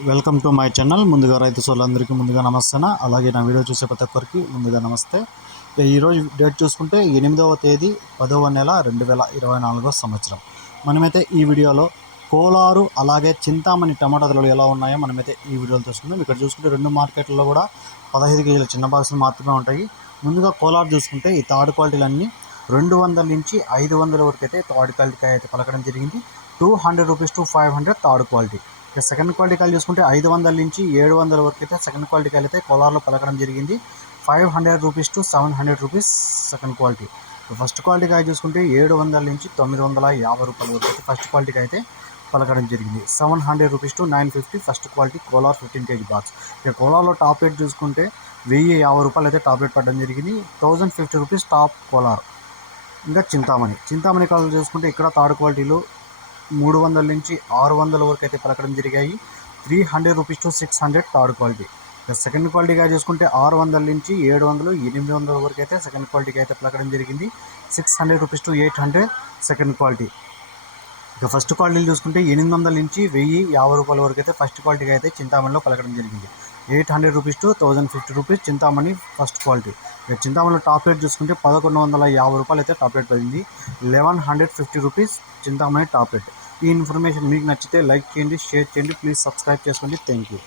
Welcome to my channel. ముందుగా రైతు సోళ్ళందరికీ ముందుగా నమస్తే అలాగే నా వీడియో చూసే ప్రతి ఒక్కరికి ముందుగా నమస్తే. ఈరోజు డేట్ చూసుకుంటే ఎనిమిదవ తేదీ పదవ నెల రెండు వేల ఇరవై నాలుగో సంవత్సరం. మనమైతే ఈ వీడియోలో కోలారు అలాగే చింతామణి టమాటా ధరలు ఎలా ఉన్నాయో మనమైతే ఈ వీడియోలో చూసుకుందాం ఇక్కడ చూసుకుంటే రెండు మార్కెట్లలో కూడా పదహైదు కేజీల చిన్న బాక్సులు మాత్రమే ఉంటాయి. ముందుగా కోలారు చూసుకుంటే ఈ థర్డ్ క్వాలిటీలన్నీ రెండు వందల నుంచి ఐదు వందల వరకు అయితే థర్డ్ క్వాలిటీకి అయితే పలకడం జరిగింది. Two hundred rupees to five hundred third quality. ఇక సెకండ్ క్వాలిటీ కాయలు చూసుకుంటే ఐదు వందల నుంచి ఏడు వందల వరకు అయితే సెకండ్ క్వాలిటీ కాయలు అయితే కోలార్లో పలకడం జరిగింది. Five hundred rupees to seven hundred rupees second quality first quality కాయ చూసుకుంటే ఏడు వందల నుంచి తొమ్మిది వందల యాభై రూపాయల వరకు అయితే ఫస్ట్ క్వాలిటీకి అయితే పలకడం జరిగింది. Seven hundred rupees to nine fifty first quality Kolar fifteen KG box. ఇక కోలార్లో టాప్ రేట్ చూసుకుంటే వెయ్యి యాభై రూపాయలు అయితే టాప్ రేట్ పడడం జరిగింది. Thousand fifty rupees top Kolar. ఇంకా చింతామణి. చింతామణి కాలు చూసుకుంటే ఇక్కడ థర్డ్ క్వాలిటీలో మూడు వందల నుంచి ఆరు వందల వరకు అయితే పలకడం జరిగాయి. Three hundred rupees to six hundred third quality second క్వాలిటీగా చూసుకుంటే ఆరు వందల నుంచి ఏడు వందలు ఎనిమిది వందల వరకు అయితే సెకండ్ క్వాలిటీకి అయితే పలకడం జరిగింది. Six hundred rupees to eight hundred second quality ఇక ఫస్ట్ క్వాలిటీలు చూసుకుంటే ఎనిమిది వందల నుంచి వెయ్యి యాభై రూపాయల వరకు అయితే ఫస్ట్ క్వాలిటీగా అయితే చింతామణిలో పలకడం జరిగింది. Eight hundred rupees to thousand fifty rupees Chintamani first quality. ఇక చింతామణిలో టాప్ రేట్ చూసుకుంటే పదకొండు వందల యాభై రూపాయలు అయితే టాప్ రేట్ పడింది. Eleven hundred fifty rupees Chintamani top rate. ఈ ఇన్ఫర్మేషన్ మీకు నచ్చితే లైక్ చేయండి షేర్ చేయండి ప్లీజ్ సబ్స్క్రైబ్ చేసుకోండి. Thank you.